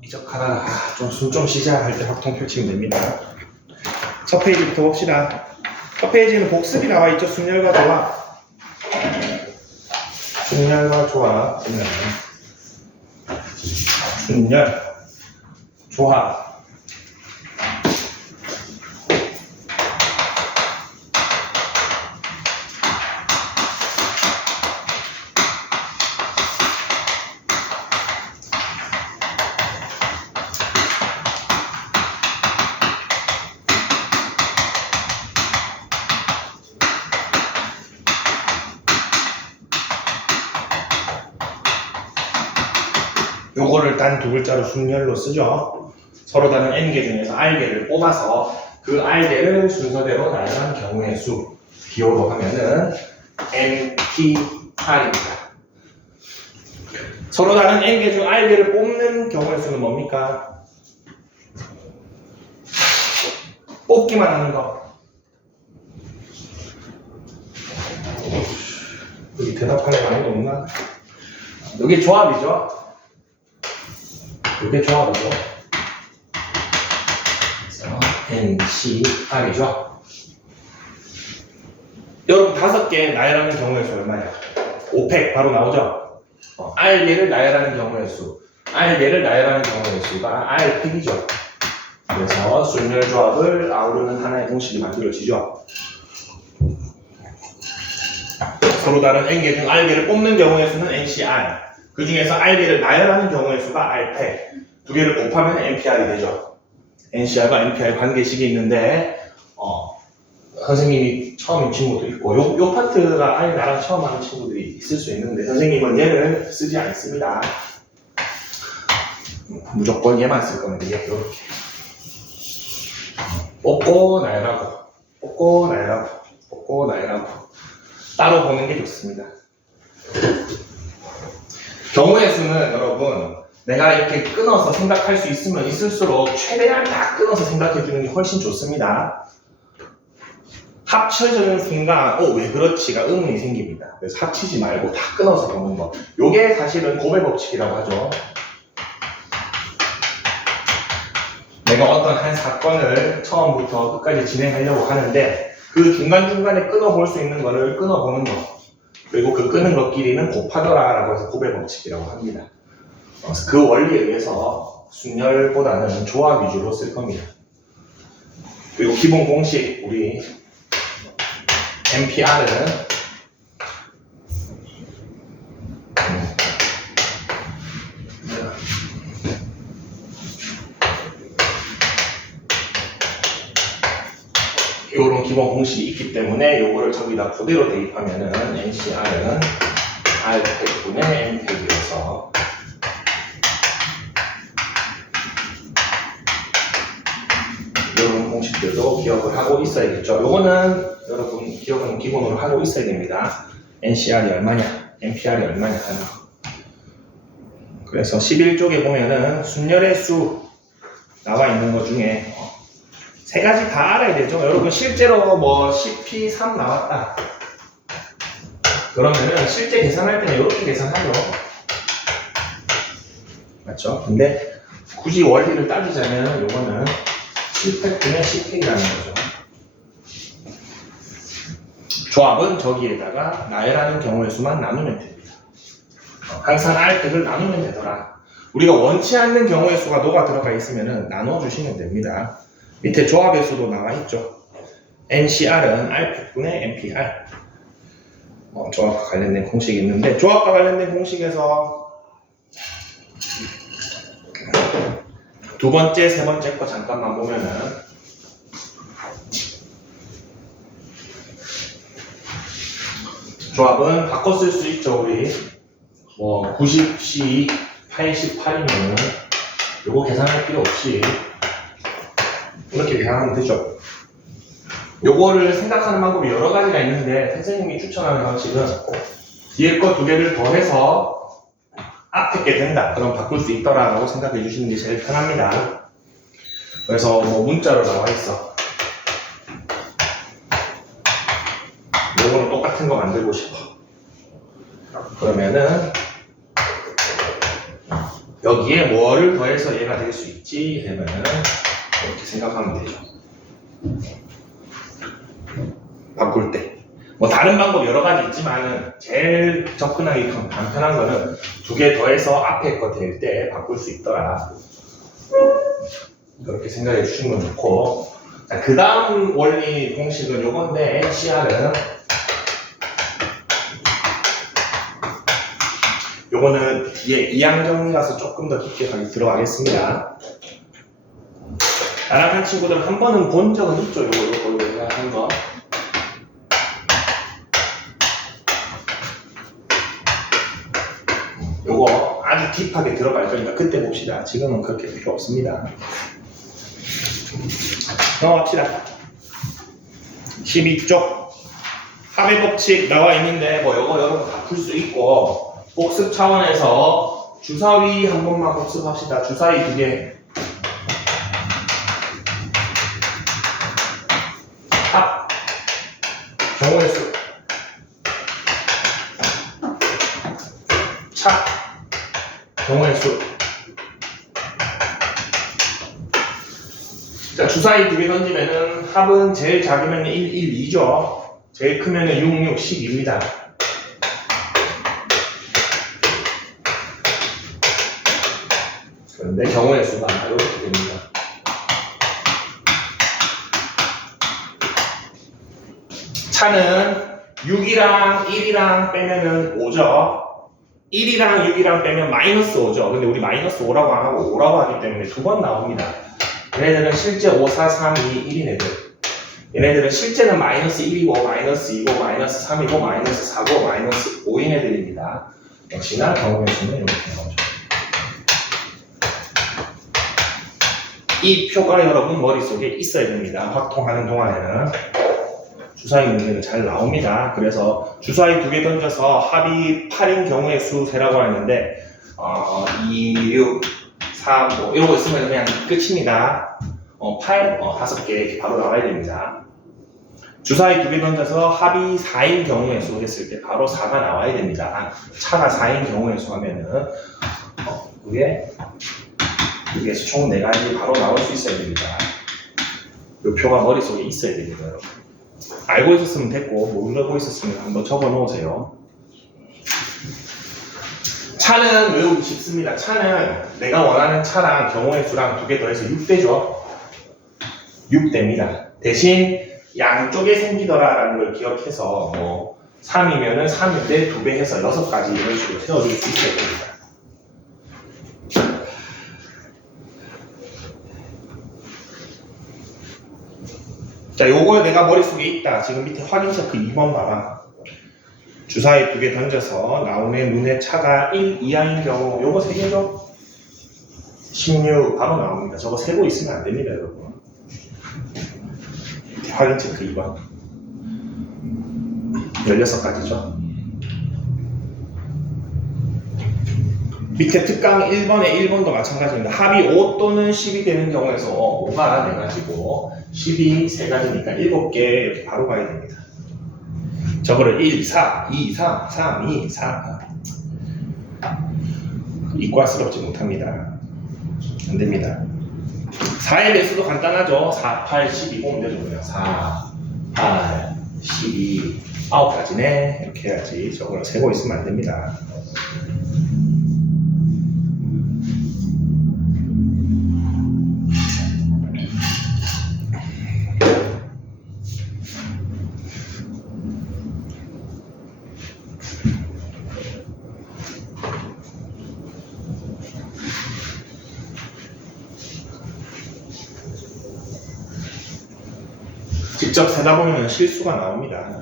미적하다. 숨 좀 쉬자 할 때 확통 펼치면 됩니다. 첫 페이지부터 봅시다. 첫 페이지는 복습이 나와 있죠. 순열과 조합. 순열과 조합. 순열, 조합. 요거를 단 두 글자로 순열로 쓰죠. 서로 다른 n개 중에서 r개를 뽑아서 그 r개를 순서대로 나열한 경우의 수 비호로 하면은 npr입니다. 서로 다른 n개 중 r개를 뽑는 경우의 수는 뭡니까? 뽑기만 하는 거. 여기 대답할 애 아무도 없나? 여기 조합이죠. 이게 조합이죠. 그래서 NCR이죠. 여러분 5개 나열하는 경우의 수 얼마예요? 5팩 바로 나오죠? R개를 나열하는 경우의 수. R개를 나열하는 경우의 수가 R팩이죠. 그래서 순열 조합을 아우르는 하나의 공식이 만들어지죠. 서로 다른 N개 중 R개를 뽑는 경우의 수는 NCR. 그 중에서 R개를 나열하는 경우의 수가 R팩. 두 개를 곱하면 NPR이 되죠. NCR과 NPR 관계식이 있는데, 선생님이 처음인 친구도 있고, 요 파트가 아예 나랑 처음 하는 친구들이 있을 수 있는데, 선생님은 얘를 쓰지 않습니다. 무조건 얘만 쓸 겁니다. 얘, 이렇게. 뽑고 나열하고, 뽑고 나열하고, 뽑고 나열하고. 따로 보는 게 좋습니다. 경우의 수는 여러분 내가 이렇게 끊어서 생각할 수 있으면 있을수록 최대한 다 끊어서 생각해 주는 게 훨씬 좋습니다. 합쳐지는 순간 왜 그렇지가 의문이 생깁니다. 그래서 합치지 말고 다 끊어서 보는 거. 요게 사실은 고배 법칙이라고 하죠. 내가 어떤 한 사건을 처음부터 끝까지 진행하려고 하는데 그 중간중간에 끊어볼 수 있는 거를 끊어보는 거. 그리고 그 끄는 것끼리는 곱하더라라고 해서 고배 법칙이라고 합니다. 그 원리에 의해서 순열보다는 조합 위주로 쓸 겁니다. 그리고 기본 공식 우리 NPR은 이런 기본 공식이 있기 때문에 요거를 저기다 그대로 대입하면은 NCR은 R팩분의 N팩이어서 이런 공식들도 기억을 하고 있어야겠죠. 요거는 여러분 기억은 기본으로 하고 있어야 됩니다. NCR이 얼마냐, NPR이 얼마냐 하는 거. 그래서 11쪽에 보면은 순열의 수 나와 있는 것 중에 세 가지 다 알아야 되죠. 여러분 실제로 뭐 CP3 나왔다. 그러면은 실제 계산할 때는 이렇게 계산하죠. 맞죠? 근데 굳이 원리를 따지자면 요거는 7팩분의 10팩이라는 거죠. 조합은 저기에다가 나열하는 경우의 수만 나누면 됩니다. 항상 R팩을 나누면 되더라. 우리가 원치 않는 경우의 수가 녹아 들어가 있으면은 나눠주시면 됩니다. 밑에 조합의 수도 나와 있죠. NCR은 R팩분의 NPR. 조합과 관련된 공식이 있는데, 조합과 관련된 공식에서 두 번째, 세 번째 거 잠깐만 보면은, 조합은 바꿔 쓸 수 있죠, 우리. 90C 88이면, 요거 계산할 필요 없이, 이렇게 계산하면 되죠. 요거를 생각하는 방법이 여러 가지가 있는데 선생님이 추천하는 방식은 뒤에 거 두 개를 더해서 앞에 게 된다. 그럼 바꿀 수 있더라라고 생각해 주시는 게 제일 편합니다. 그래서 문자로 나와 있어. 요거는 똑같은 거 만들고 싶어. 그러면은 여기에 뭐를 더해서 얘가 될 수 있지? 하면 이렇게 생각하면 되죠. 바꿀 때. 뭐 다른 방법 여러 가지 있지만 제일 접근하기 간편한 거는 두 개 더해서 앞에 거 될 때 바꿀 수 있더라. 그렇게 생각해 주시면 좋고, 그 다음 원리 공식은 요건데 NCR은 요거는 뒤에 이항 정리라서 조금 더 깊게 들어가겠습니다. 나랑 친구들 한 번은 본 적은 있죠. 요거 한 거. 요거 아주 딥하게 들어갈 거니까 그때 봅시다. 지금은 그렇게 필요 없습니다. 넘어갑시다. 12쪽 합의 법칙 나와 있는데 뭐 요거 여러분 다 풀 수 있고, 복습 차원에서 주사위 한 번만 복습합시다. 주사위 두 개. 합 경우의 수. 차 경우의 수. 자, 주사위 두 개 던지면은 합은 제일 작으면 1, 1, 2죠. 제일 크면은 6, 6, 12입니다. 그런데 경우의 수가 이렇게 됩니다. 차는 6이랑 1이랑 빼면은 5죠. 1이랑 6이랑 빼면 마이너스 5죠. 근데 우리 마이너스 5라고 안 하고 5라고 하기 때문에 두 번 나옵니다. 얘네들은 실제 5, 4, 3, 2, 1인 애들. 얘네들은 실제는 마이너스 1이고, 마이너스 2고, 마이너스 3이고, 마이너스 4고, 마이너스 5인 애들입니다. 역시나 경우의 수는 이렇게 나오죠. 이 표가 여러분 머릿속에 있어야 됩니다. 확통하는 동안에는. 주사위 문제는 잘 나옵니다. 그래서 주사위 두 개 던져서 합이 8인 경우의 수 세라고 했는데 2, 6, 3, 5 이러고 있으면 그냥 끝입니다. 8, 5개 이렇게 바로 나와야 됩니다. 주사위 두 개 던져서 합이 4인 경우의 수 했을 때 바로 4가 나와야 됩니다. 차가 4인 경우의 수 하면은 그게 여기에서 총 4가지 바로 나올 수 있어야 됩니다. 이 표가 머릿속에 있어야 됩니다, 여러분. 알고 있었으면 됐고 모르고 있었으면 한번 적어 놓으세요. 차는 외우기 쉽습니다. 차는 내가 원하는 차랑 경우의 수랑 두 개 더해서 6대죠. 6대입니다. 대신 양쪽에 생기더라라는 걸 기억해서 뭐 3이면은 3인데 2배 해서 6가지 이런 식으로 세워줄 수 있어야 됩니다. 자, 요거 내가 머릿속에 있다. 지금 밑에 확인 체크 2번 봐봐. 주사위 두 개 던져서 나오는 눈에 차가 1 이하인 경우 요거 3개죠? 16 바로 나옵니다. 저거 세고 있으면 안 됩니다, 여러분. 확인 체크 2번. 16가지죠. 밑에 특강 1번에 1번도 마찬가지입니다. 합이 5 또는 10이 되는 경우에서 5가 4가지고 10이 3가지니까 7개 이렇게 바로 가야 됩니다. 저거를 1, 4, 2, 3, 3, 2, 4 이과스럽지 못합니다. 안됩니다. 4의 배수도 간단하죠. 4, 8, 12 보면 되죠. 그냥 4, 8, 12 9가지네 이렇게 해야지. 저걸 세고 있으면 안됩니다. 직접 세다 보면 실수가 나옵니다.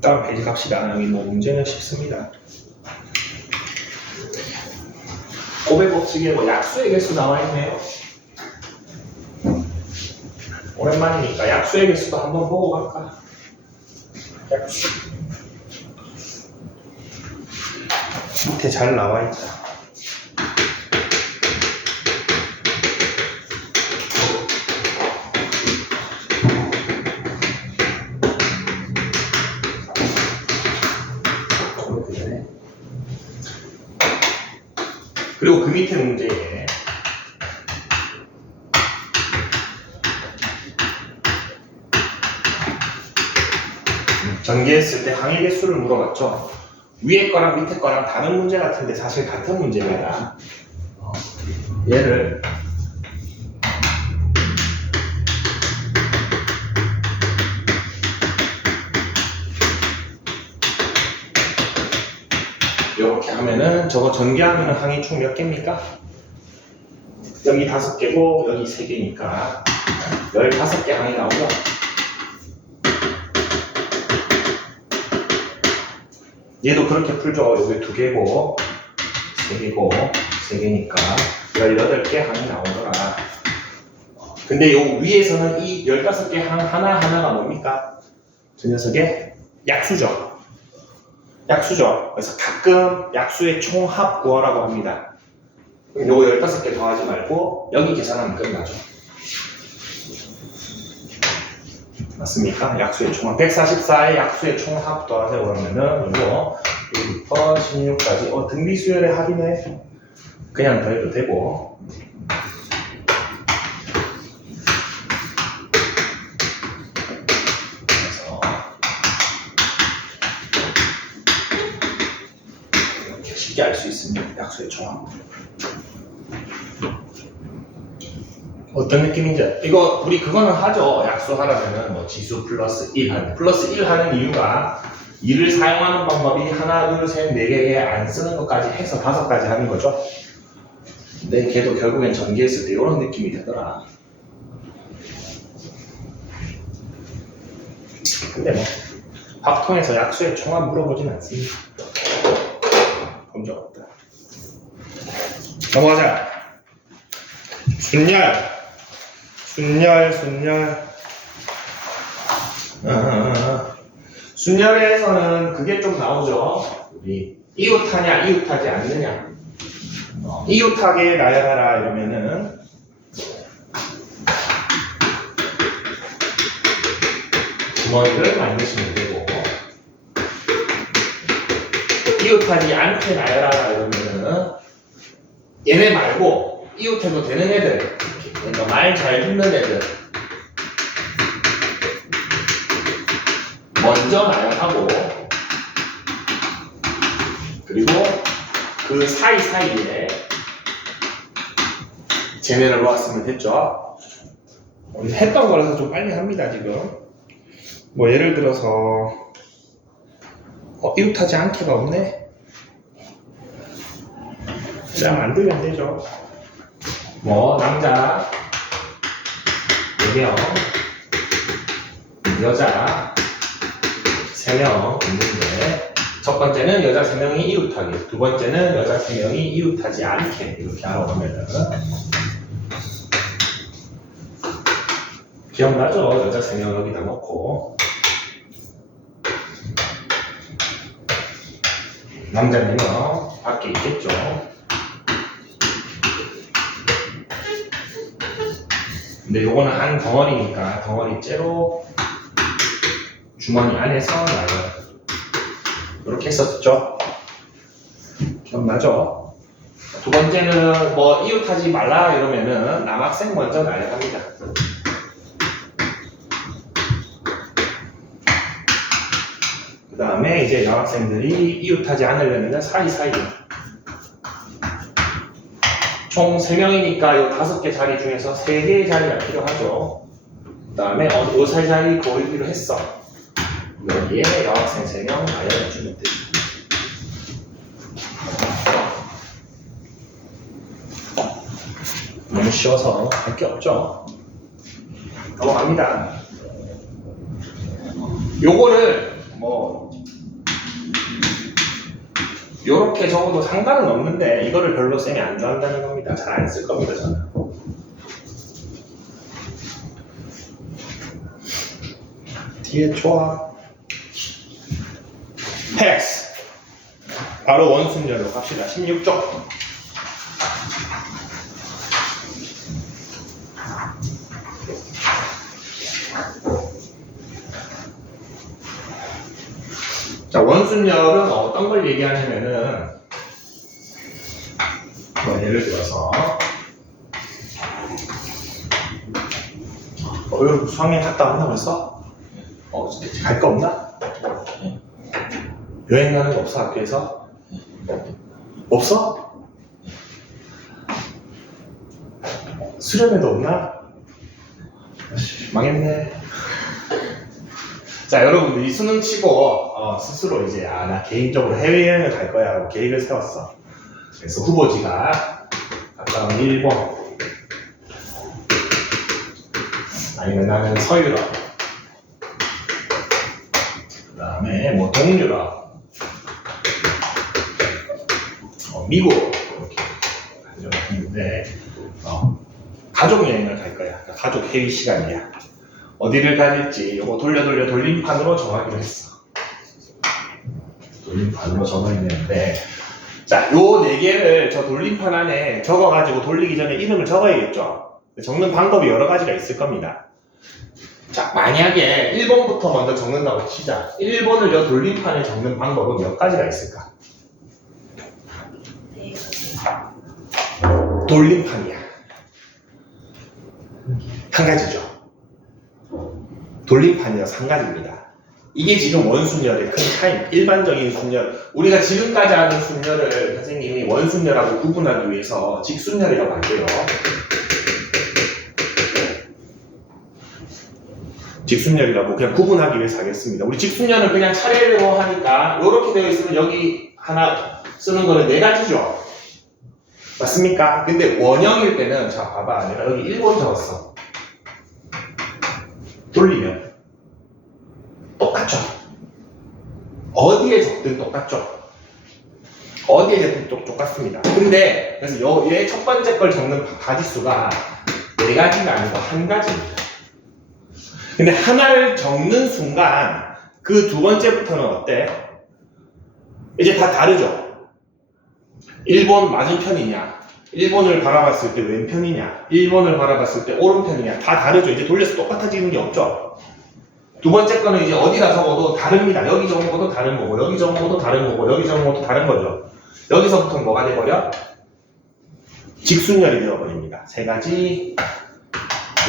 다음 페이지 갑시다. 여기 뭐 문제는 쉽습니다. 고백 법칙에 뭐 약수의 개수 나와 있네요. 오랜만이니까 약수의 개수도 한번 보고 갈까? 약수. 밑에 잘 나와 있다. 그리고 그 밑에 문제에 전개했을 때 항의 개수를 물어봤죠. 위에 거랑 밑에 거랑 다른 문제 같은데 사실 같은 문제입니다. 얘를 이렇게 하면은 저거 전개하면은 항이 총 몇 개입니까? 여기 5개고 여기 3개니까 15개 항이 나오죠. 얘도 그렇게 풀죠. 여기 2개고 3개고 3개니까 18개 항이 나오더라. 근데 요 위에서는 이 15개 항 하나하나가 뭡니까? 저 녀석의 약수죠. 약수죠. 그래서 가끔 약수의 총합 구하라고 합니다. 요거 15개 더하지 말고 여기 계산하면 끝나죠. 맞습니까? 약수의 총합 144의 약수의 총합 더하세요. 그러면은 요거 1부터 16까지 등비수열의 합이네. 그냥 더해도 되고 그래서 이렇게 쉽게 알 수 있습니다. 약수의 총합 어떤 느낌인지 이거 우리 그거는 하죠. 약수하려면은 뭐 지수 플러스 1 하는 플러스 1 하는 이유가 2를 사용하는 방법이 하나, 둘, 셋, 4개에 안 쓰는 것까지 해서 5가지 하는 거죠. 근데 걔도 결국엔 전개했을 때 이런 느낌이 되더라. 근데 뭐 확통해서 약수의 총합 물어보진 않습니다. 본 적 없다. 넘어가자. 순열에서는 그게 좀 나오죠. 우리 이웃하냐 이웃하지 않느냐. 이웃하게 나열하라 이러면은 주머니를 만드시면 되고 이웃하지 않게 나열하라 이러면은 얘네 말고 이웃해도 되는 애들, 그러니까 말 잘 듣는 애들 먼저 나열하고 그리고 그 사이사이에 쟤네를 놓았으면 됐죠. 했던 거라서 좀 빨리 합니다 지금. 뭐 예를 들어서 이웃하지 않게가 없네. 그냥 만들면 되죠. 뭐 남자 4명 여자 3명 있는데 첫 번째는 여자 3명이 이웃하게, 두 번째는 여자 3명이 이웃하지 않게 이렇게 알아보면은 기억나죠? 여자 3명 여기다 놓고 남자 4명 밖에 있겠죠. 근데 요거는 한 덩어리니까 덩어리째로 주머니 안에서 나눠 이렇게 했었죠. 기억나죠? 두 번째는 뭐 이웃하지 말라 이러면은 남학생 먼저 나열합니다. 그 다음에 이제 여학생들이 이웃하지 않으려면 사이사이 총 3명이니까 이 5개 자리 중에서 3개의 자리가 필요하죠. 그 다음에 요살 자리 보이기로 했어. 여기에 여학생 3명 나열해주면 되죠. 너무 쉬워서 할 게 없죠. 넘어갑니다. 요거를 뭐 요렇게 적어도 상관은 없는데 이거를 별로 쌤이 안 좋아한다는 겁니다. 잘 안 쓸 겁니다 저는. 뒤에 좋아. 패스. 바로 원순열로 갑시다. 16쪽. 자, 원순열은 어떤 걸 얘기하냐면은 예를 들어서 여러분 수학여행 갔다 왔나 벌써? 갈 거 없나? 여행 가는 거 없어 학교에서? 없어? 수련회도 없나? 망했네. 자, 여러분들이 수능 치고 스스로 이제 나 개인적으로 해외여행을 갈 거야 라고 계획을 세웠어. 그래서 후보지가 가까운 일본 아니면 나는 서유럽 그 다음에 뭐 동유럽 미국 이렇게 가는데 가족 여행을 갈 거야. 그러니까 가족 회의 시간이야. 어디를 가질지 이거 돌림판으로 정하기로 했어. 돌림판으로 정했는데 자, 요 4개를 저 돌림판 안에 적어가지고 돌리기 전에 이름을 적어야겠죠. 적는 방법이 여러 가지가 있을 겁니다. 자, 만약에 1번부터 먼저 적는다고 치자. 1번을 저 돌림판에 적는 방법은 몇 가지가 있을까? 돌림판이야. 한 가지죠. 돌림판이라서 한 가지입니다. 이게 지금 원순열의 큰 차이. 일반적인 순열, 우리가 지금까지 하는 순열을 선생님이 원순열하고 구분하기 위해서 직순열이라고 할게요. 직순열이라고 그냥 구분하기 위해서 하겠습니다. 우리 직순열은 그냥 차례대로 하니까 이렇게 되어 있으면 여기 하나 쓰는 거는 4가지죠. 맞습니까? 근데 원형일 때는 자 봐봐, 내가 여기 1번 적었어. 돌리면 똑같죠. 어디에 적든 똑같죠. 어디에 적든 똑같습니다. 근데 그래서 얘 첫 번째 걸 적는 가지수가 4가지가 아니고 1가지입니다. 근데 하나를 적는 순간 그 두 번째부터는 어때? 이제 다 다르죠. 1번 맞은편이냐, 1번을 바라봤을 때 왼편이냐, 1번을 바라봤을 때 오른편이냐, 다 다르죠. 이제 돌려서 똑같아지는 게 없죠. 두 번째 거는 이제 어디다 적어도 다릅니다. 여기 적은 것도 다른 거고, 여기 적은 것도 다른 거고, 여기 적은 것도 다른 거죠. 여기서부터 뭐가 돼버려? 직순열이 되어버립니다. 3가지,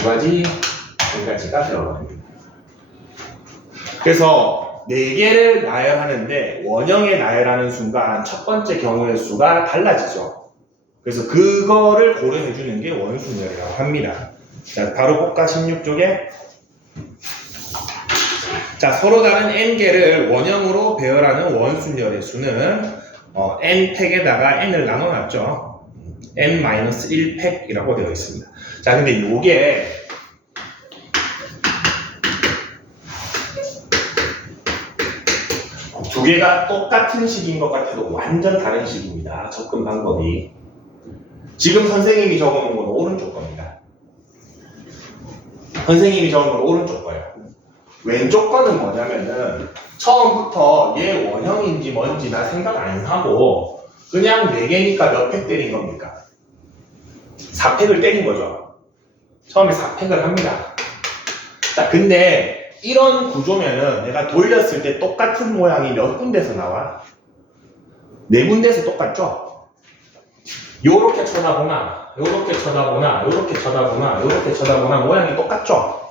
2가지, 1가지가 되어버립니다. 그래서 4개를 나열하는데 원형에 나열하는 순간 첫 번째 경우의 수가 달라지죠. 그래서 그거를 고려해주는 게 원순열이라고 합니다. 자, 바로 볼까? 16쪽에. 자, 서로 다른 n개를 원형으로 배열하는 원순열의 수는 n팩에다가 n을 나눠놨죠. n-1팩이라고 되어 있습니다. 자, 근데 요게 두 개가 똑같은 식인 것 같아도 완전 다른 식입니다. 접근 방법이. 지금 선생님이 적어놓은 건 오른쪽 겁니다. 선생님이 적은 건 오른쪽 거예요. 왼쪽 거는 뭐냐면은 처음부터 얘 원형인지 뭔지 나 생각 안 하고 그냥 4개니까 몇 팩 때린 겁니까? 4팩을 때린 거죠. 처음에 4팩을 합니다. 자, 근데 이런 구조면은 내가 돌렸을 때 똑같은 모양이 몇 군데서 나와? 4군데서 똑같죠? 요렇게 쳐다보나, 요렇게 쳐다보나, 요렇게 쳐다보나, 요렇게 쳐다보나 모양이 똑같죠?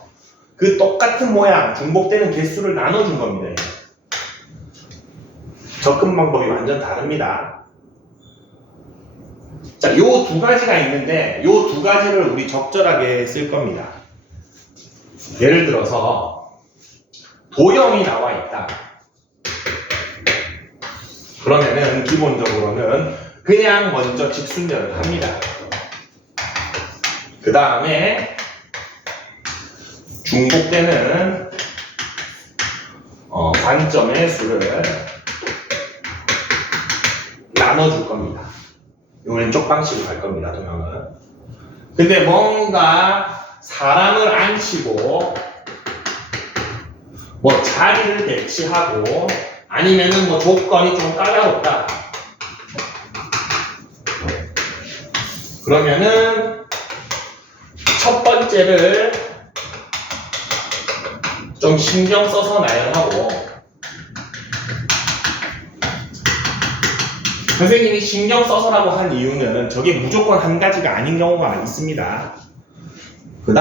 그 똑같은 모양, 중복되는 개수를 나눠준 겁니다. 접근 방법이 완전 다릅니다. 자, 요 2가지가 있는데 요 2가지를 우리 적절하게 쓸 겁니다. 예를 들어서 도형이 나와 있다. 그러면은 기본적으로는 그냥 먼저 직순열을 합니다. 그 다음에 중복되는 관점의 수를 나눠줄 겁니다. 요 왼쪽 방식으로 갈 겁니다, 도형은. 근데 뭔가 사람을 앉히고 뭐 자리를 배치하고 아니면은 뭐 조건이 좀 까다롭다. 그러면은 첫 번째를 좀 신경 써서 나열하고 선생님이 신경 써서라고 한 이유는 저게 무조건 한 가지가 아닌 경우가 있습니다. 그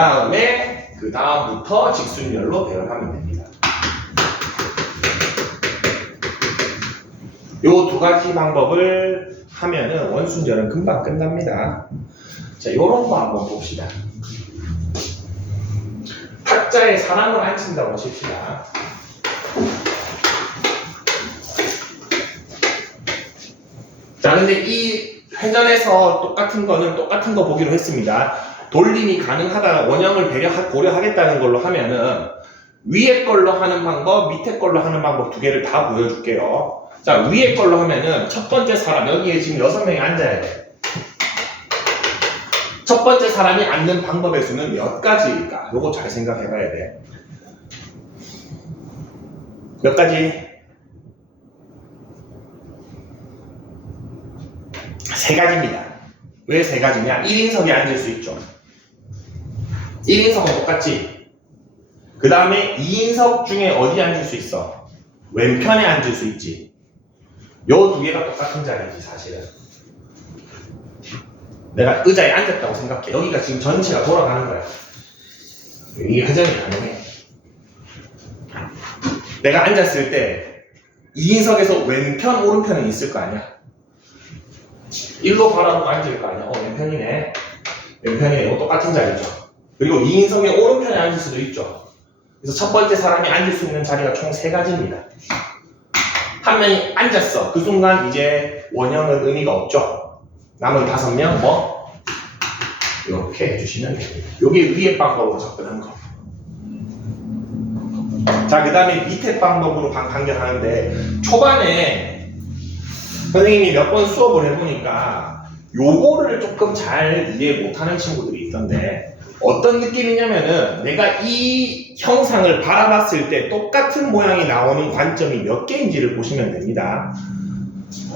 다음부터 직순열로 배열하면 됩니다. 요 두 가지 방법을 하면은 원순열은 금방 끝납니다. 자, 요런 거 한번 봅시다. 탁자에 사람을 앉힌다고 칩시다. 자, 근데 이 회전에서 똑같은 거 보기로 했습니다. 돌림이 가능하다, 원형을 고려하겠다는 걸로 하면은 위에 걸로 하는 방법, 밑에 걸로 하는 방법 두 개를 다 보여줄게요. 자, 위에 걸로 하면은 첫 번째 사람, 여기에 지금 6명이 앉아야 돼. 첫 번째 사람이 앉는 방법의 수는 몇 가지일까? 요거 잘 생각해 봐야 돼. 몇 가지? 세 가지입니다. 왜 세 가지냐? 1인석에 앉을 수 있죠. 1인석은 똑같지? 그 다음에 2인석 중에 어디 앉을 수 있어? 왼편에 앉을 수 있지. 요 두 개가 똑같은 자리지, 사실은. 내가 의자에 앉았다고 생각해. 여기가 지금 전체가 돌아가는 거야. 이게 회전이 가능해. 내가 앉았을 때 2인석에서 왼편, 오른편은 있을 거 아니야? 일로 바라보고 앉을 거 아니야? 왼편이네. 왼편이네. 이거 똑같은 자리죠. 그리고 2인석의 오른편에 앉을 수도 있죠. 그래서 첫 번째 사람이 앉을 수 있는 자리가 총 3가지입니다. 한 명이 앉았어. 그 순간 이제 원형은 의미가 없죠. 남은 5명 이렇게 해주시면 됩니다. 이게 위의 방법으로 접근한 거. 자, 그 다음에 밑에 방법으로 간결하는데 초반에 선생님이 몇 번 수업을 해보니까 요거를 조금 잘 이해 못하는 친구들이 있던데 어떤 느낌이냐면은 내가 이 형상을 바라봤을 때 똑같은 모양이 나오는 관점이 몇 개인지를 보시면 됩니다.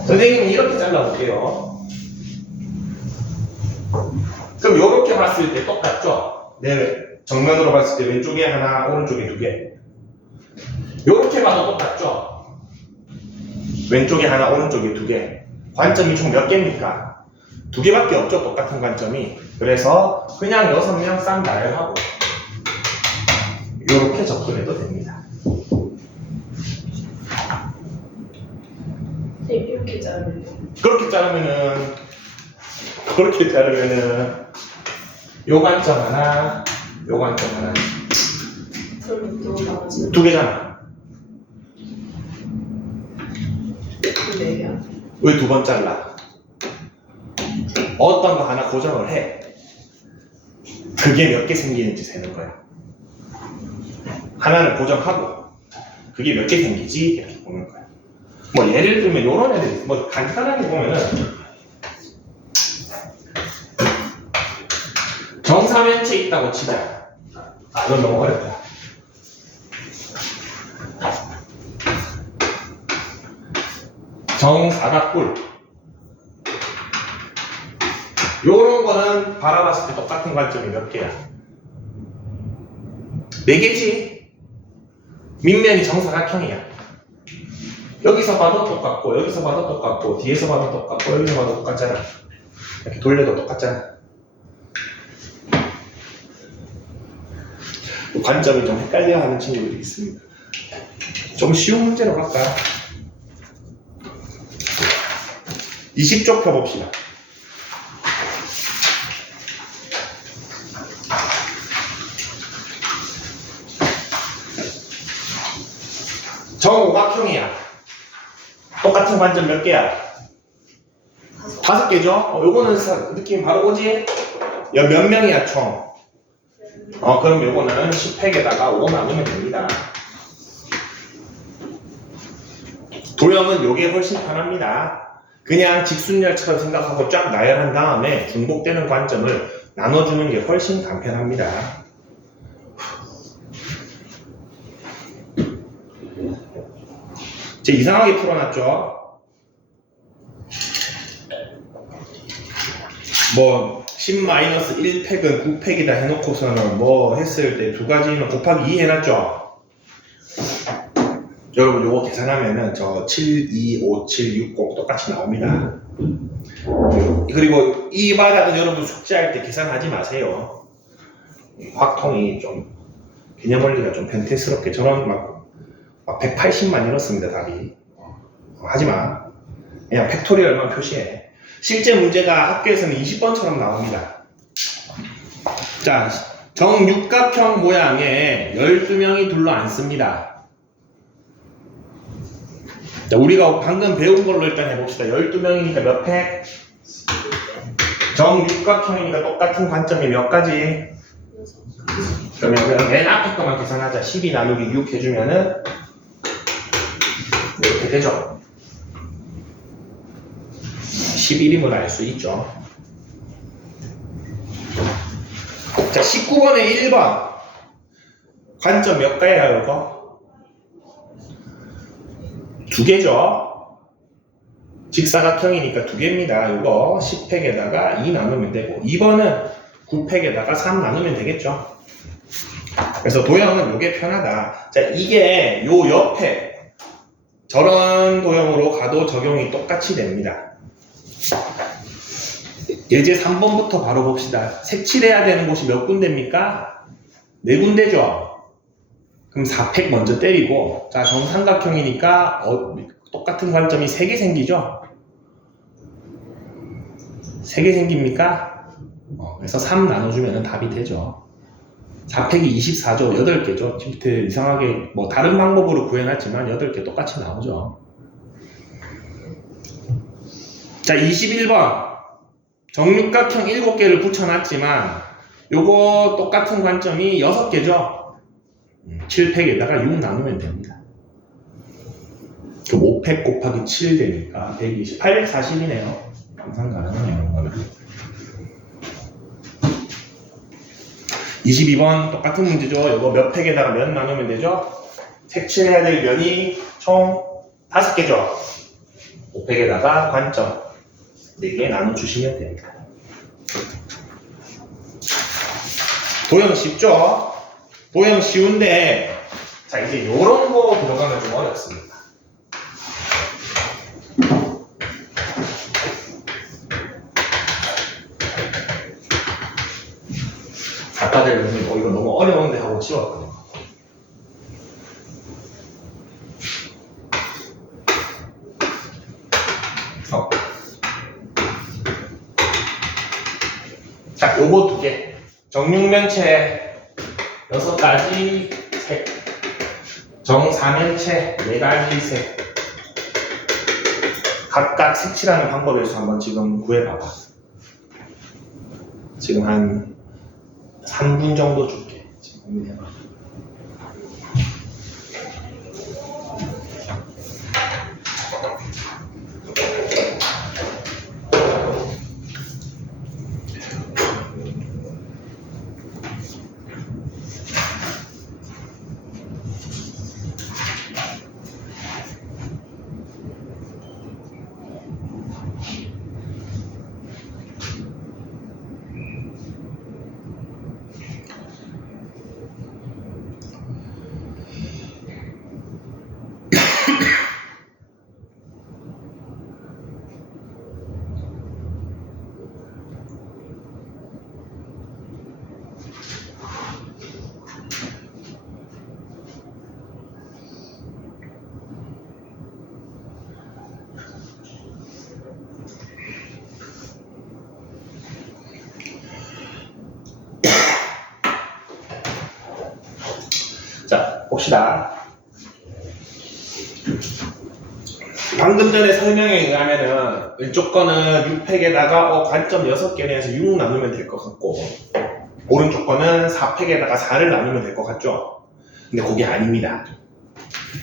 선생님은 이렇게 잘라볼게요. 그럼 이렇게 봤을 때 똑같죠? 네, 정면으로 봤을 때 왼쪽에 하나, 오른쪽에 2개. 이렇게 봐도 똑같죠? 왼쪽에 하나, 오른쪽에 2개. 관점이 총 몇 개입니까? 2개밖에 없죠, 똑같은 관점이. 그래서 그냥 6명 싹 나열하고 이렇게 접근해도 됩니다. 네, 이렇게 자르면 그렇게 자르면은 요 관점 하나, 요 관점 하나. 그럼 또 나머지는 2개잖아. 4개야. 왜 2번 잘라? 어떤 거 하나 고정을 해. 그게 몇 개 생기는지 세는 거야. 하나를 고정하고 그게 몇 개 생기지? 이렇게 보는 거야. 뭐 예를 들면 이런 애들이 뭐 간단하게 보면은 정사면체 있다고 치자. 이건 너무 어렵다. 정사각뿔. 요런 거는 바라봤을 때 똑같은 관점이 몇 개야? 4개지? 밑면이 정사각형이야. 여기서 봐도 똑같고, 여기서 봐도 똑같고, 뒤에서 봐도 똑같고, 여기서 봐도 똑같잖아. 이렇게 돌려도 똑같잖아. 관점이 좀 헷갈려 하는 친구들이 있습니다. 좀 쉬운 문제로 갈까요? 20쪽 펴봅시다. 정오각형이야. 똑같은 관점 몇 개야? 5개죠? 요거는 느낌 바로 오지? 몇 명이야 총? 그럼 요거는 10팩에다가 5 나누면 됩니다. 도형은 요게 훨씬 편합니다. 그냥 직순열처럼 생각하고 쫙 나열한 다음에 중복되는 관점을 나눠주는 게 훨씬 간편합니다. 제 이상하게 풀어놨죠? 뭐 10-1팩은 9팩이다 해놓고서는 뭐 했을 때 2가지는 곱하기 2 해놨죠? 여러분 요거 계산하면은 저 725760 똑같이 나옵니다. 그리고 이 바닥은 여러분 숙제할 때 계산하지 마세요. 확통이 좀 개념 원리가 좀 변태스럽게 저런 막 180만 이렇습니다. 답이. 하지마. 그냥 팩토리얼만 표시해. 실제 문제가 학교에서는 20번처럼 나옵니다. 자, 정육각형 모양에 12명이 둘러앉습니다. 자, 우리가 방금 배운 걸로 일단 해봅시다. 12명이니까 몇 팩? 정육각형이니까 똑같은 관점이 몇 가지? 그러면 그냥 맨 앞에 거만 계산하자. 12 나누기 6 해주면은 이렇게 되죠. 11임을 알 수 있죠. 자, 19번에 1번. 관점 몇 가예요, 이거? 두 개죠. 직사각형이니까 두 개입니다. 이거 10팩에다가 2 나누면 되고, 2번은 9팩에다가 3 나누면 되겠죠. 그래서 도형은 이게 편하다. 자, 이게 요 옆에 저런 도형으로 가도 적용이 똑같이 됩니다. 예제 3번부터 바로 봅시다. 색칠해야 되는 곳이 몇 군데입니까? 4군데죠. 그럼 4팩 먼저 때리고, 자, 정삼각형이니까 똑같은 관점이 3개 생기죠? 3개 생깁니까? 그래서 3 나눠주면 답이 되죠. 4팩이 24죠. 8개죠. 밑에 이상하게 뭐 다른 방법으로 구해놨지만 8개 똑같이 나오죠. 자, 21번. 정육각형 7개를 붙여놨지만 요거 똑같은 관점이 6개죠. 7팩에다가 6 나누면 됩니다. 그럼 5팩 곱하기 7 되니까 120, 840이네요. 항상 가능하네요. 이거는. 22번 똑같은 문제죠. 이거 몇 팩에다가 몇 나누면 되죠? 색칠해야 될 면이 총 5개죠. 5팩에다가 관점 4개 나눠주시면 됩니다. 도형 쉽죠? 도형 쉬운데, 자, 이제 요런 거 들어가면 좀 어렵습니다. 아까들 이거 너무 어려운데 하고 치웠거든요. 자, 요거 2개. 정육면체 6가지 색. 정사면체 4가지 색. 각각 색칠하는 방법에서 한번 지금 구해봐봐. 지금 한 3분 정도 줄게. 지금 해봐. 자, 봅시다. 방금 전에 설명에 의하면은 왼쪽 거는 6팩에다가 관점 6개를 해서 6 나누면 될 것 같고, 오른쪽 거는 4팩에다가 4를 나누면 될 것 같죠? 근데 그게 아닙니다.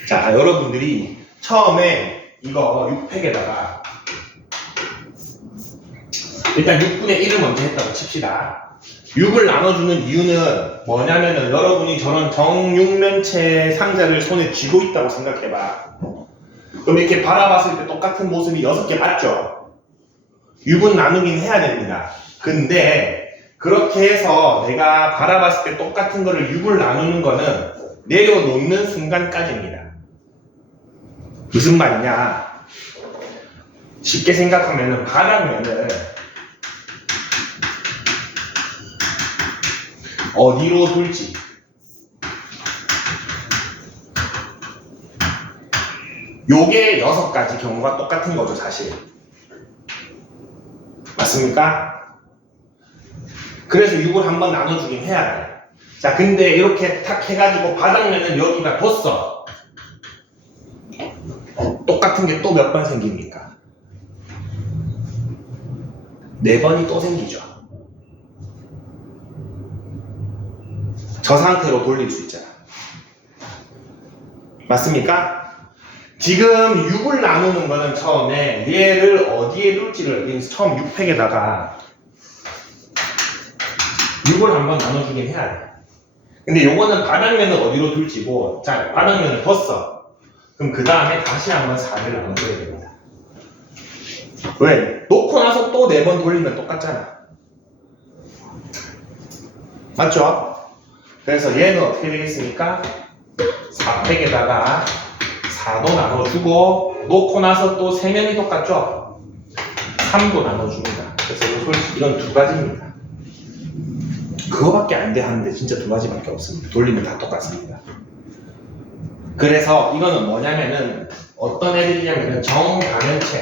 자, 여러분들이 처음에 이거 6팩에다가 일단 6분의 1을 먼저 했다고 칩시다. 6을 나눠주는 이유는 뭐냐면은 여러분이 저런 정육면체 상자를 손에 쥐고 있다고 생각해봐. 그럼 이렇게 바라봤을 때 똑같은 모습이 6개 맞죠? 6은 나누긴 해야 됩니다. 근데 그렇게 해서 내가 바라봤을 때 똑같은 거를 6을 나누는 거는 내려놓는 순간까지입니다. 무슨 말이냐? 쉽게 생각하면 바닥면을 어디로 둘지 요게 6가지 경우가 똑같은 거죠, 사실. 맞습니까? 그래서 6을 한번 나눠주긴 해야 돼. 자, 근데 이렇게 탁 해가지고 바닥면을 여기가 뒀어. 똑같은 게 또 몇 번 생깁니까? 4번이 또 생기죠. 저 상태로 돌릴 수 있잖아. 맞습니까? 지금 6을 나누는 거는 처음에 얘를 어디에 둘지를 처음 6팩에다가 6을 한번 나눠주긴 해야 돼. 근데 요거는 바닥면을 어디로 둘지고, 자, 바닥면을 뒀어. 그럼 그 다음에 다시 한번 4를 나눠줘야 됩니다. 왜? 놓고 나서 또 4번 돌리면 똑같잖아. 맞죠? 그래서 얘는 어떻게 되겠습니까? 4팩에다가 4도 나눠주고, 놓고 나서 또 3면이 똑같죠? 3도 나눠줍니다. 그래서 솔직히 이건 2가지입니다. 그거밖에 안 돼 하는데 진짜 2가지밖에 없습니다. 돌리면 다 똑같습니다. 그래서 이거는 뭐냐면은 어떤 애들이냐면은 정반응체.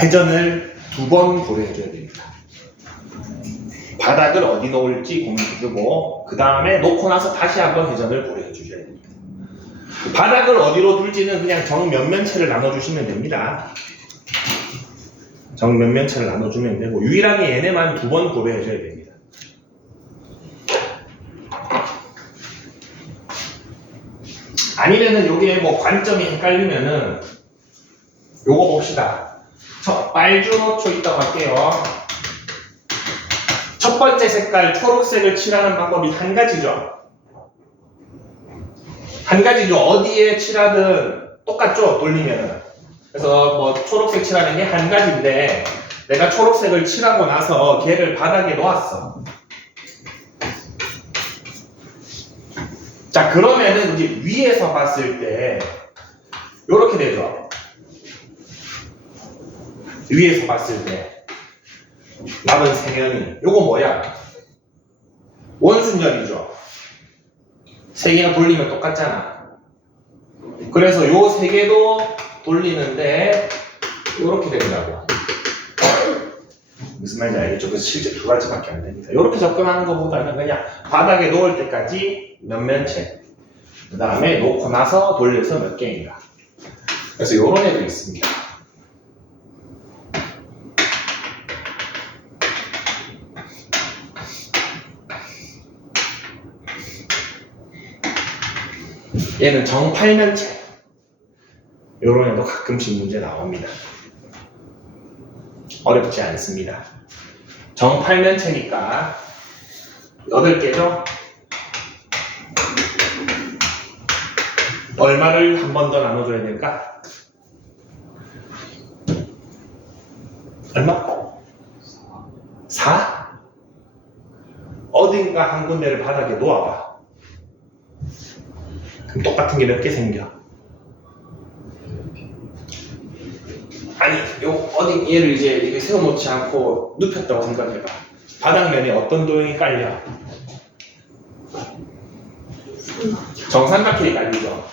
회전을 2번 고려해줘야 됩니다. 바닥을 어디 놓을지 고민해주고 그 다음에 놓고 나서 다시 한번 회전을 고려해주셔야 됩니다. 바닥을 어디로 둘지는 그냥 정면면체를 나눠주시면 됩니다. 정면면체를 나눠주면 되고 유일하게 얘네만 2번 고려해줘야 됩니다. 아니면은 요게 뭐 관점이 헷갈리면은 요거 봅시다. 빨주노초 있다고 할게요. 첫 번째 색깔 초록색을 칠하는 방법이 한 가지죠. 한 가지죠. 어디에 칠하든 똑같죠. 돌리면은. 그래서 뭐 초록색 칠하는 게 한 가지인데 내가 초록색을 칠하고 나서 걔를 바닥에 놓았어. 자, 그러면은 이제 위에서 봤을 때 요렇게 되죠. 위에서 봤을 때 남은 세면이 요거 뭐야? 원순열이죠. 3개가 돌리면 똑같잖아. 그래서 요 3개도 돌리는데 요렇게 된다고. 무슨 말인지 알겠죠? 그래서 실제 2가지밖에 안 됩니다. 요렇게 접근하는 것보다는 그냥 바닥에 놓을 때까지 면면체, 그 다음에 놓고 나서 돌려서 몇 개인가. 그래서 요런 애도 있습니다. 얘는 정팔면체. 요런 애도 가끔씩 문제 나옵니다. 어렵지 않습니다. 정팔면체니까 8개죠? 얼마를 한 번 더 나눠줘야 될까? 얼마? 4? 어딘가 한 군데를 바닥에 놓아봐. 그럼 똑같은 게 몇 개 생겨? 아니, 어디 얘를 이제 이렇게 세워놓지 않고 눕혔다고 생각해봐. 바닥면에 어떤 도형이 깔려? 정삼각형이 깔리죠.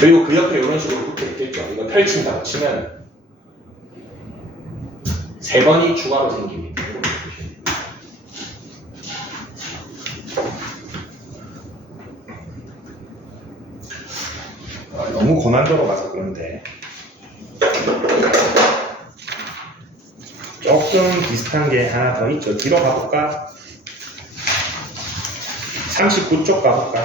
그리고 그 옆에 이런 식으로 붙어 있겠죠. 이거 펼친다고 치면 3번이 추가로 생깁니다. 이렇게 보시면 됩니다. 너무 고난도로 가서 그런데 조금 비슷한 게 하나 더 있죠. 뒤로 가볼까? 39쪽 가볼까?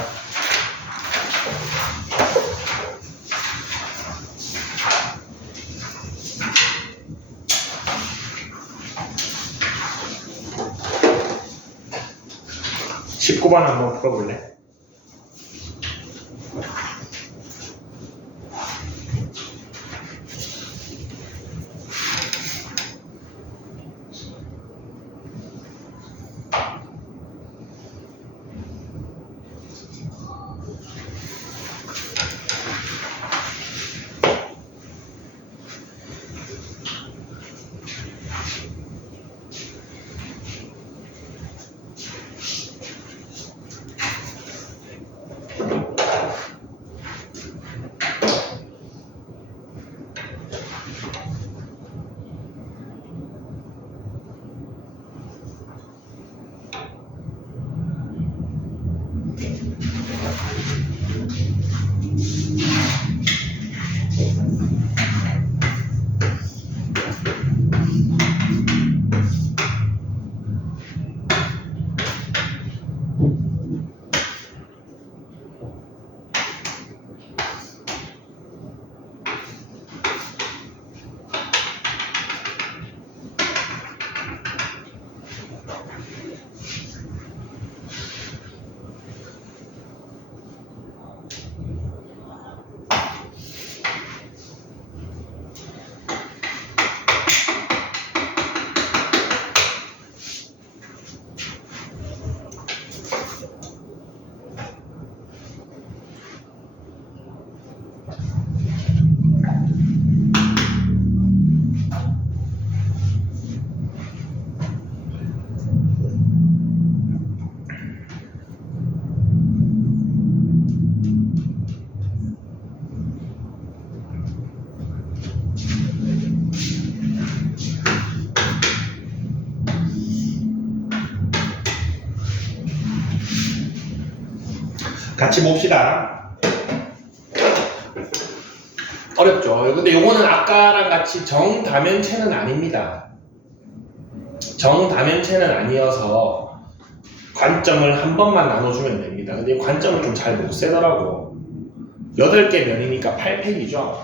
(19번) 한번 풀어볼래? 같이 봅시다. 어렵죠. 근데 요거는 아까랑 같이 정다면체는 아닙니다. 정다면체는 아니어서 관점을 한 번만 나눠주면 됩니다. 근데 관점을 좀 잘 못 세더라고. 8개 면이니까 8팩이죠.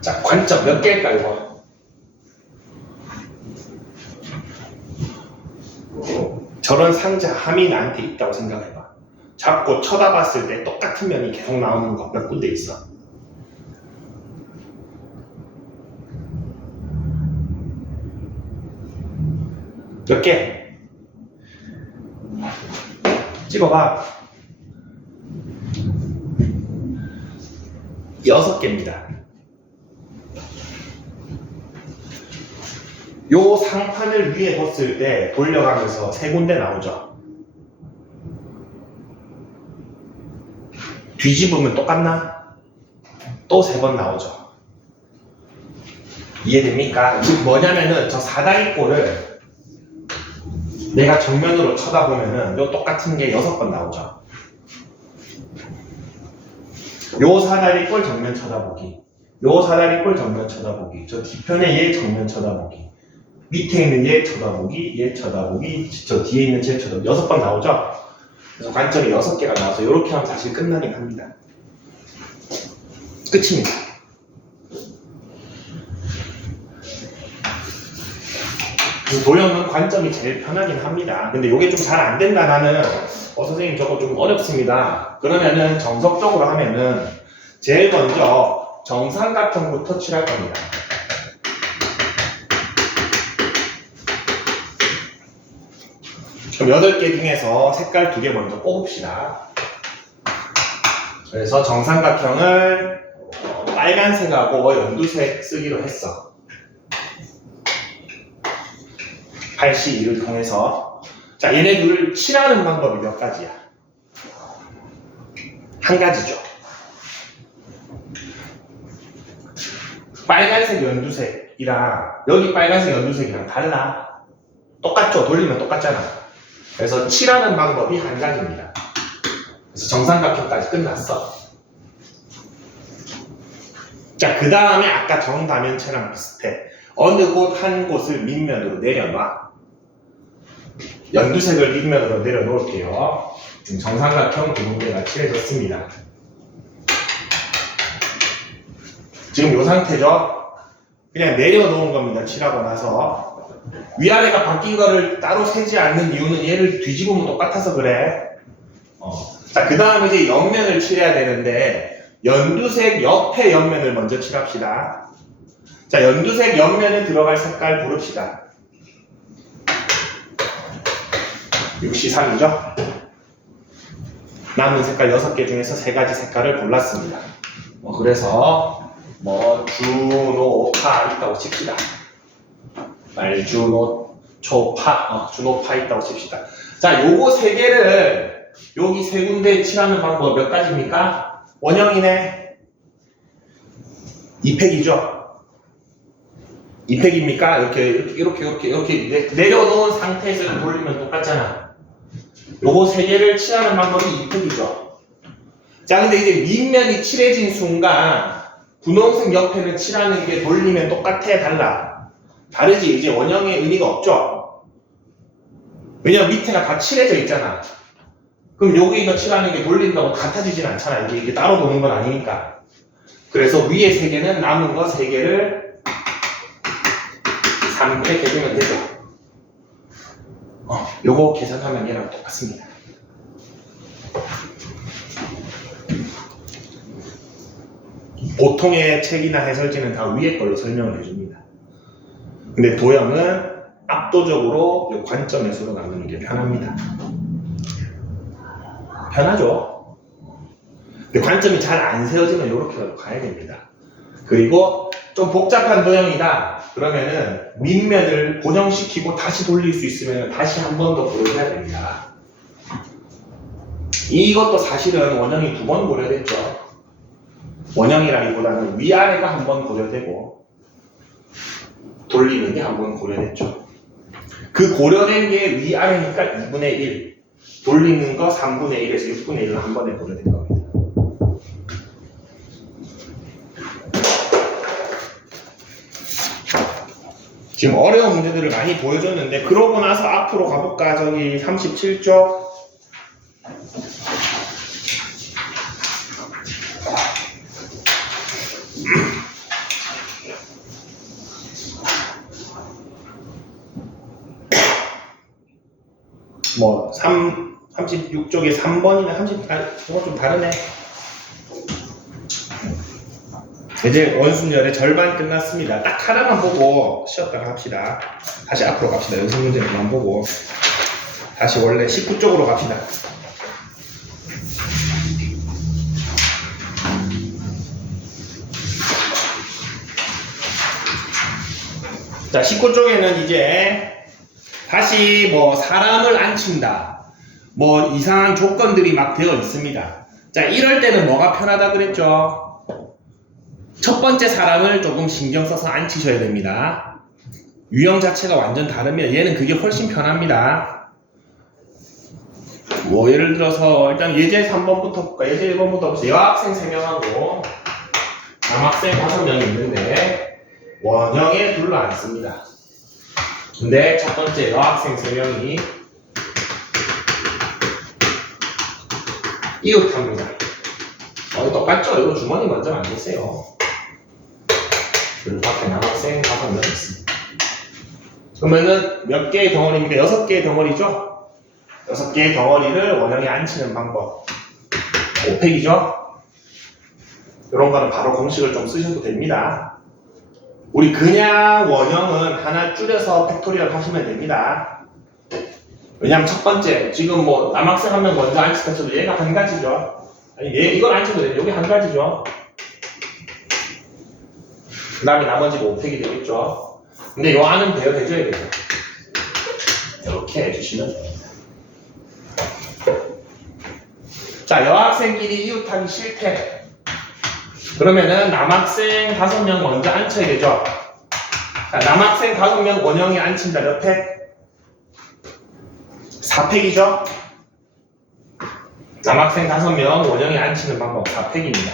자, 관점 몇 개일까요, 이거? 저런 상자함이 나한테 있다고 생각해봐. 잡고 쳐다봤을 때 똑같은 면이 계속 나오는 거 몇 군데 있어. 몇 개? 찍어봐. 6개입니다. 요 상판을 위에 뒀을 때 돌려가면서 3군데 나오죠. 뒤집으면 똑같나? 또 3번 나오죠. 이해됩니까? 즉 뭐냐면은 저 사다리꼴을 내가 정면으로 쳐다보면은 요 똑같은 게 6번 나오죠. 요 사다리꼴 정면 쳐다보기, 요 사다리꼴 정면 쳐다보기, 저 뒤편에 얘 정면 쳐다보기, 밑에 있는 얘 쳐다보기, 얘 쳐다보기, 저 뒤에 있는 쟤 쳐다보기 6번 나오죠? 그래서 관점이 6개가 나와서 이렇게 하면 사실 끝나긴 합니다. 끝입니다. 도형은 관점이 제일 편하긴 합니다. 근데 이게 좀 잘 안 된다, 나는 선생님 저거 좀 어렵습니다. 그러면은 정석적으로 하면은 제일 먼저 정삼각형부터 칠할 겁니다. 그럼 8개 중에서 색깔 2개 먼저 뽑읍시다. 그래서 정삼각형을 빨간색하고 연두색 쓰기로 했어. 8C2를 통해서. 자, 얘네 둘을 칠하는 방법이 몇 가지야? 한 가지죠. 빨간색 연두색이랑 여기 빨간색 연두색이랑 달라. 똑같죠? 돌리면 똑같잖아. 그래서 칠하는 방법이 한 가지입니다. 그래서 정삼각형까지 끝났어. 자, 그 다음에 아까 정다면체랑 비슷해. 어느 곳 한 곳을 밑면으로 내려놔. 연두색을 밑면으로 내려놓을게요. 지금 정삼각형 두 군데가 칠해졌습니다. 지금 이 상태죠? 그냥 내려놓은 겁니다. 칠하고 나서. 위아래가 바뀐 거를 따로 세지 않는 이유는 얘를 뒤집으면 똑같아서 그래. 자, 그 다음에 이제 옆면을 칠해야 되는데 연두색 옆에 옆면을 먼저 칠합시다. 자, 연두색 옆면에 들어갈 색깔 고릅시다. 63이죠? 남은 색깔 6개 중에서 3가지 색깔을 골랐습니다. 그래서 주노파 있다고 칩시다. 주노파 있다고 칩시다. 자, 요거 3개를 여기 3군데에 칠하는 방법 몇 가지입니까? 원형이네. 2팩이죠? 2팩입니까? 이렇게 내려놓은 상태에서 돌리면 똑같잖아. 요거 세 개를 칠하는 방법이 이쁘기죠. 자, 근데 이제 밑면이 칠해진 순간 분홍색 옆에는 칠하는 게 돌리면 똑같아, 달라? 다르지. 이제 원형의 의미가 없죠. 왜냐면 밑에가 다 칠해져 있잖아. 그럼 여기가 칠하는 게 돌린다고 같아지진 않잖아. 이게 따로 도는 건 아니니까. 그래서 위에 세 개는 남은 거 세 개를 3팩 해주면 되죠. 요거 계산하면 얘랑 똑같습니다. 보통의 책이나 해설지는 다 위에 걸로 설명을 해줍니다. 근데 도형은 압도적으로 요 관점의 수로 나누는 게 편합니다. 편하죠? 근데 관점이 잘 안 세워지면 이렇게 가야 됩니다. 그리고 좀 복잡한 도형이다 그러면은 밑면을 고정시키고 다시 돌릴 수 있으면 다시 한 번 더 고려해야 됩니다. 이것도 사실은 원형이 2번 고려됐죠. 원형이라기보다는 위아래가 한 번 고려되고 돌리는 게 한 번 고려됐죠. 그 고려된 게 위아래니까 2분의 1, 돌리는 거 3분의 1에서 6분의 1을 한 번에 고려된 겁니다. 지금 어려운 문제들을 많이 보여줬는데 그러고 나서 앞으로 가볼까? 저기 37쪽 뭐 36쪽에 3번이나 30, 저거 좀 다르네. 이제 원순열의 절반 끝났습니다. 딱 하나만 보고 쉬었다가 합시다. 다시 앞으로 갑시다. 연습 문제는 그만 보고 다시 원래 19쪽으로 갑시다. 자, 19쪽에는 이제 다시 뭐 사람을 앉힌다, 뭐 이상한 조건들이 막 되어 있습니다. 자, 이럴 때는 뭐가 편하다 그랬죠? 첫 번째 사람을 조금 신경 써서 앉히셔야 됩니다. 유형 자체가 완전 다르면 얘는 그게 훨씬 편합니다. 뭐 예를 들어서 일단 예제 3번부터 볼까? 예제 1번부터 볼까요? 여학생 3명하고 남학생 5명이 있는데 원형에 둘러앉습니다. 근데 첫 번째 여학생 3명이 이웃합니다. 똑같죠? 이거 주머니 먼저 만드세요. 그리고 밖에 남학생 5명 있습니다. 그러면은 몇 개의 덩어리입니까? 6개의 덩어리죠? 6개의 덩어리를 원형에 앉히는 방법 5팩이죠? 이런 거는 바로 공식을 좀 쓰셔도 됩니다. 우리 그냥 원형은 하나 줄여서 팩토리얼 하시면 됩니다. 왜냐면 첫 번째, 지금 뭐 남학생 1명 먼저 앉히다 쳐도 얘가 한 가지죠. 아니, 이걸 앉혀도 돼요. 여기 한 가지죠. 그 다음에 나머지가 5팩이 되겠죠. 근데 요 안은 배열해줘야 돼요. 이렇게 해주시면 됩니다. 자, 여학생끼리 이웃하기 싫대. 그러면은 남학생 5명 먼저 앉혀야 되죠. 자, 남학생 5명 원형에 앉힌다. 몇 팩? 4팩이죠. 남학생 5명 원형에 앉히는 방법 4팩입니다.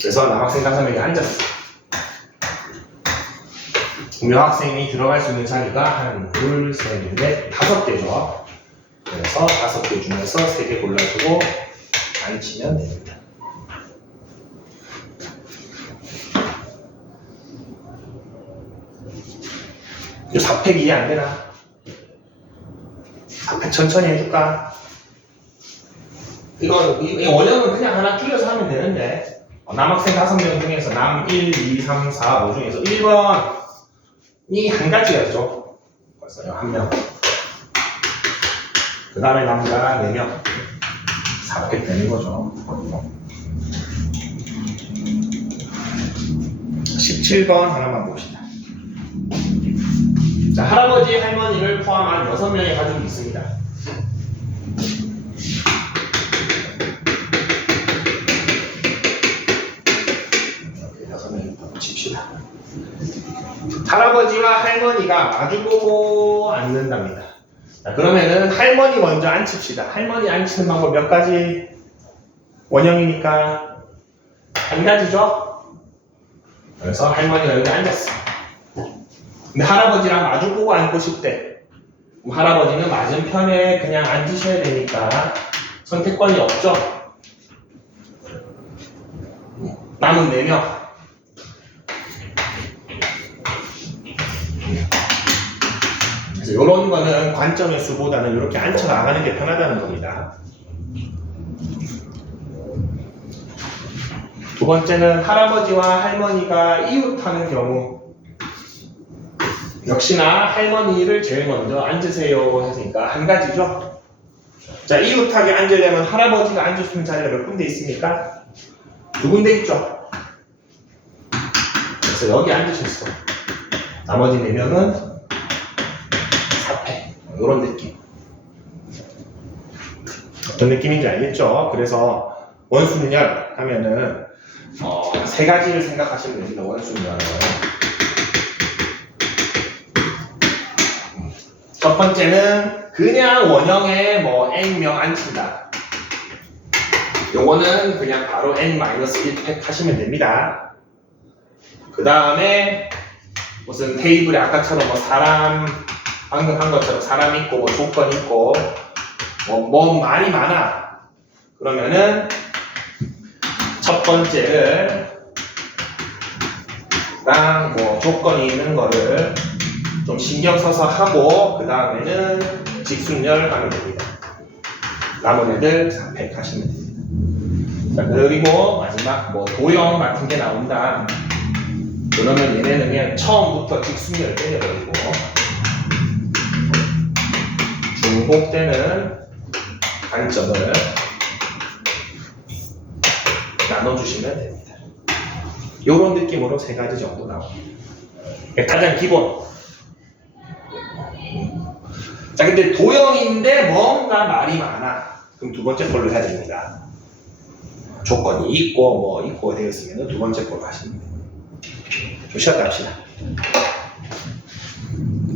그래서 남학생 5명이 앉았어요. 그럼 여학생이 들어갈 수 있는 자리가 한, 둘, 셋, 넷, 5개죠. 그래서 5개 중에서 3개 골라주고 앉히면 됩니다. 이 4팩 이해 안 되나? 4팩 천천히 해줄까? 이건 원형은 그냥 하나 줄여서 하면 되는데 남학생 5명 중에서 남 1, 2, 3, 4, 5 중에서 1번이 한 가지였죠. 벌써요. 1명. 그 다음에 남자 4명. 4팩 되는 거죠. 17번 하나만 봅시다. 자, 할아버지, 할머니를 포함한 6명의 가족이 있습니다. 이렇게 6명이 붙입시다. 할아버지와 할머니가 마주보고 앉는답니다. 자, 그러면은 할머니 먼저 앉힙시다. 할머니 앉히는 방법 몇 가지 원형이니까 한 가지죠? 그래서 할머니가 여기 앉았어. 근데 할아버지랑 마주 보고 앉고 싶대. 그럼 할아버지는 맞은편에 그냥 앉으셔야 되니까 선택권이 없죠? 남은 4명. 그래서 이런 거는 관점의 수보다는 이렇게 앉혀 나가는 게 편하다는 겁니다. 두 번째는 할아버지와 할머니가 이웃하는 경우 역시나 할머니를 제일 먼저 앉으세요 했으니까 한 가지죠. 자, 이웃하게 앉으려면 할아버지가 앉을 수 있는 자리가 몇 군데 있습니까? 2군데 있죠. 그래서 여기 앉으셨어. 나머지 4명은 사패. 이런 느낌. 어떤 느낌인지 알겠죠? 그래서 원순열 하면은 3가지를 생각하시면 됩니다. 원순열은. 첫 번째는 그냥 원형에 뭐 n명 앉힌다. 요거는 그냥 바로 n-1팩 하시면 됩니다. 그 다음에 무슨 테이블에 아까처럼 뭐 사람, 방금 한 것처럼 사람 있고 뭐 조건 있고 뭐 말이 많아. 그러면은 첫 번째를 랑 뭐 조건이 있는 거를 좀 신경 써서 하고 그 다음에는 직순열 하면 됩니다. 남은 애들 4팩 하시면 됩니다. 자, 그리고 마지막 뭐 도형 같은 게 나온다. 그러면 얘네는 그냥 처음부터 직순열 때려버리고 중복 때는 관점을 나눠주시면 됩니다. 이런 느낌으로 3가지 정도 나옵니다. 가장 기본. 자, 근데 도형인데 뭔가 말이 많아. 그럼 2번째 걸로 해야 됩니다. 조건이 있고 뭐 있고 되었으면 2번째 걸로 하시면 됩니다. 좀 쉬었다 합시다.